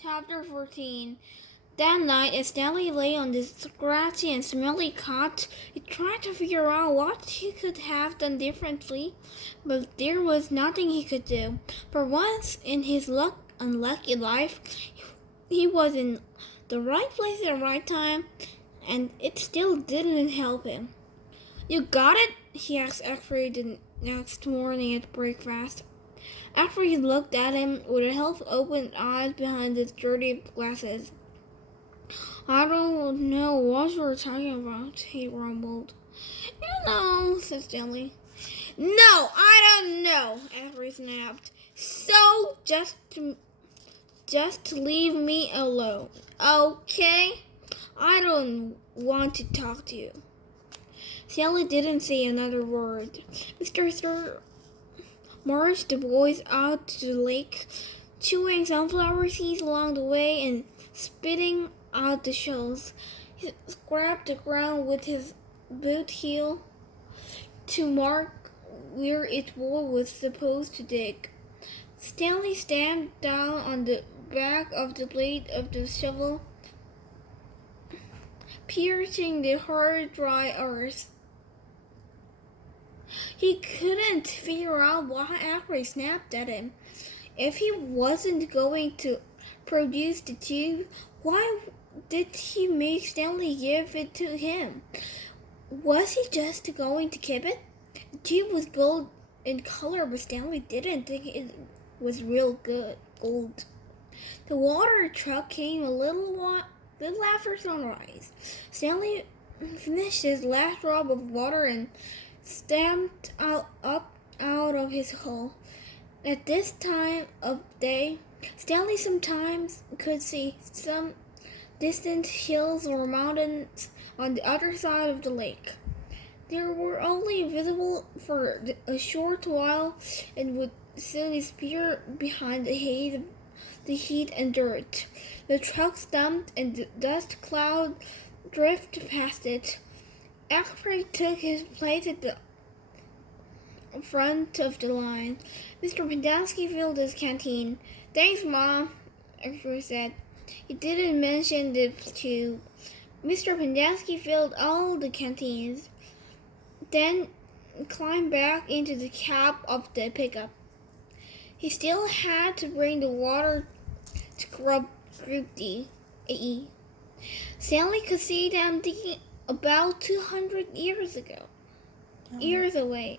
Ch.14. That night, as Stanley lay on the scratchy and smelly cot, he tried to figure out what he could have done differently, but there was nothing he could do. For once in his unlucky life, he was in the right place at the right time, and it still didn't help him. "You got it?" he asked Alfred the next morning at breakfast. After he looked at him with half-open eyes behind his dirty glasses. "I don't know what you're talking about," he rumbled. "You know," said Stanley. "No, I don't know," Alfred snapped. "So just leave me alone, okay? I don't want to talk to you." Stanley didn't say another word. Mr. Sir marched the boys out to the lake, chewing sunflower seeds along the way and spitting out the shells. He scraped the ground with his boot heel to mark where each boy was supposed to dig. Stanley stamped down on the back of the blade of the shovel, piercing the hard, dry earth. He couldn't figure out why Alfred snapped at him. If he wasn't going to produce the tube, why did he make Stanley give it to him? Was he just going to keep it? The tube was gold in color, but Stanley didn't think it was real gold. The water truck came a little after sunrise. Stanley finished his last drop of water and stamped up out of his hole. At this time of day, Stanley sometimes could see some distant hills or mountains on the other side of the lake. They were only visible for a short while and would soon disappear behind the heat and dirt. The truck stumped and the dust cloud drifted past it. Alfred took his place at the front of the line. Mr. Pendanski filled his canteen. "Thanks, Mom," Alfred said. He didn't mention the tube. Mr. Pendanski filled all the canteens, then climbed back into the cab of the pickup. He still had to bring the water to Group D. Stanley could see them digging about 200 years ago. Yards away.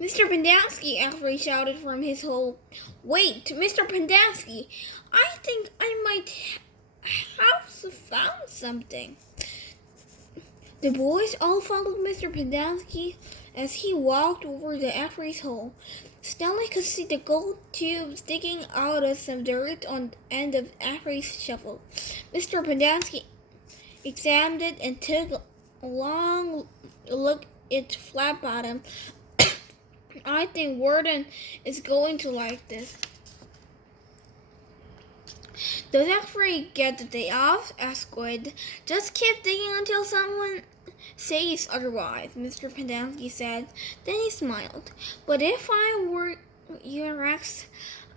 "Mr. Pendanski," Alfred shouted from his hole. "Wait, Mr. Pendanski, I think I might have found something." The boys all followed Mr. Pendanski as he walked over to Alfred's hole. Stanley could see the gold tube sticking out of some dirt on the end of Alfred's shovel. Mr. Pendanski examined it and took a long look at its flat bottom. "I think Warden is going to like this." "Does Alfred get the day off?" asked Squid. "Just keep digging until someone says otherwise," Mr. Pendanski said. Then he smiled. "But if I were you, Rex,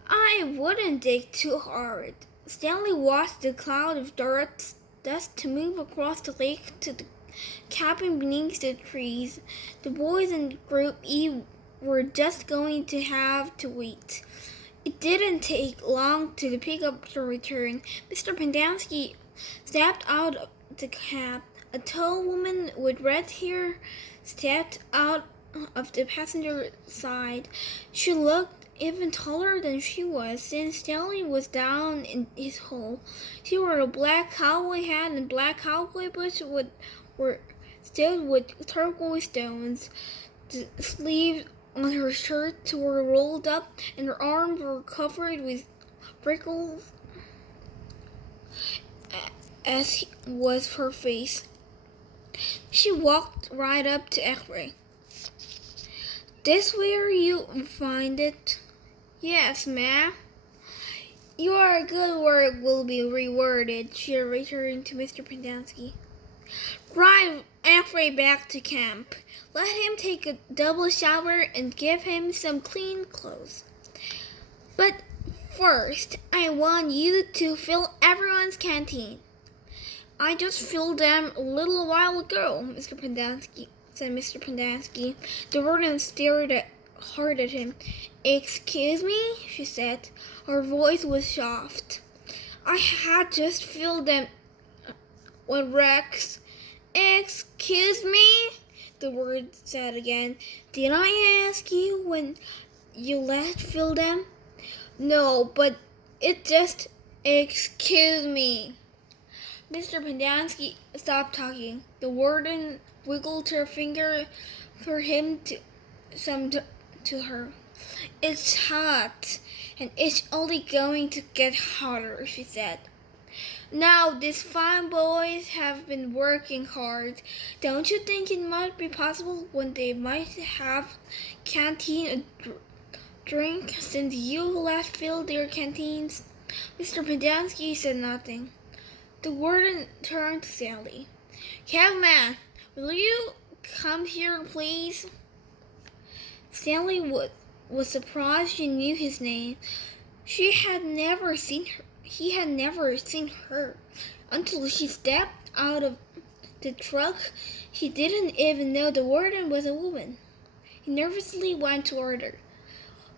I wouldn't dig too hard." Stanley watched the cloud of dust to move across the lake to the cabin beneath the trees. The boys in Group E were just going to have to wait. It didn't take long to the pickup to return. Mr. Pendanski stepped out of the cab. A tall woman with red hair stepped out of the passenger side. She looked even taller than she was since Stanley was down in his hole. She wore a black cowboy hat and black cowboy boots were filled with turquoise stones. The sleeves on her shirt were rolled up and her arms were covered with freckles, as was her face. She walked right up to Alfred. "This where you find it?" "Yes, ma'am." "Your good work will be rewarded," she returned to Mr. Pendanski. "Drive Alfred back to camp. Let him take a double shower and give him some clean clothes." "But First, I want you to fill everyone's canteen. I just filled them a little while ago, said Mr. Pendanski. The warden stared hard at him. Excuse me, she said. Her voice was soft. I had just filled them with Rex. Excuse me, the word said again. Did I ask you when you last filled them? No, but it just... Excuse me. Mr. Pendanski stopped talking. The warden wiggled her finger for him to her. It's hot, and it's only going to get hotter, she said. Now, these fine boys have been working hard. Don't you think it might be possible when they might have canteen a drink since you last filled their canteens? Mr. Pendanski said nothing. The warden turned to Sally. Cabman, will you come here, please? Sally was surprised she knew his name. He had never seen her until she stepped out of the truck. He didn't even know the warden was a woman. He nervously went toward her.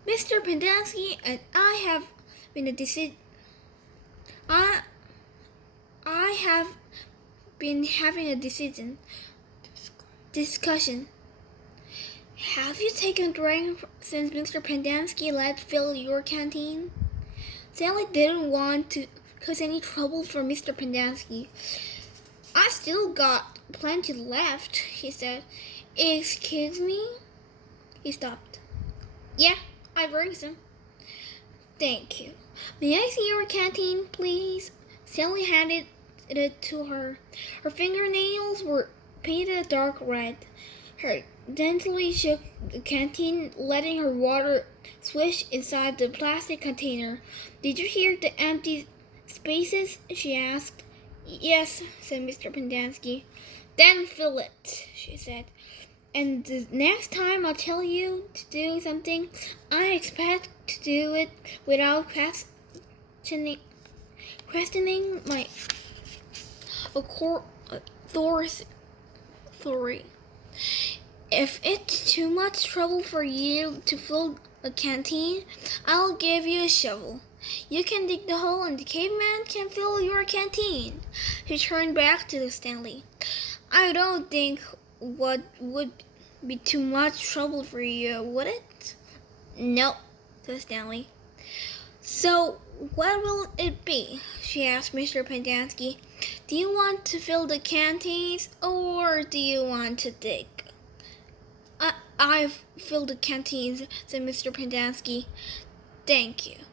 Mr. Pendanski and I have been having a discussion. Have you taken a drink since Mr. Pendanski let fill your canteen? Sally didn't want to cause any trouble for Mr. Pendanski. I still got plenty left, he said. Excuse me? He stopped. Yeah, I bring some. Thank you. May I see your canteen, please? Sally handed it to her. Her fingernails were painted a dark red. Her gently shook the canteen, letting her water swish inside the plastic container. Did you hear the empty spaces? She asked. Yes, said Mr. Pendanski. Then fill it, she said. And the next time I tell you to do something, I expect to do it without questioning my authority. If it's too much trouble for you to fill a canteen, I'll give you a shovel. You can dig the hole and the caveman can fill your canteen. She turned back to Stanley. I don't think what would be too much trouble for you, would it? No, said Stanley. So what will it be? She asked Mr. Pendanski. Do you want to fill the canteens or do you want to dig? I've filled the canteens, said Mr. Pendanski. Thank you.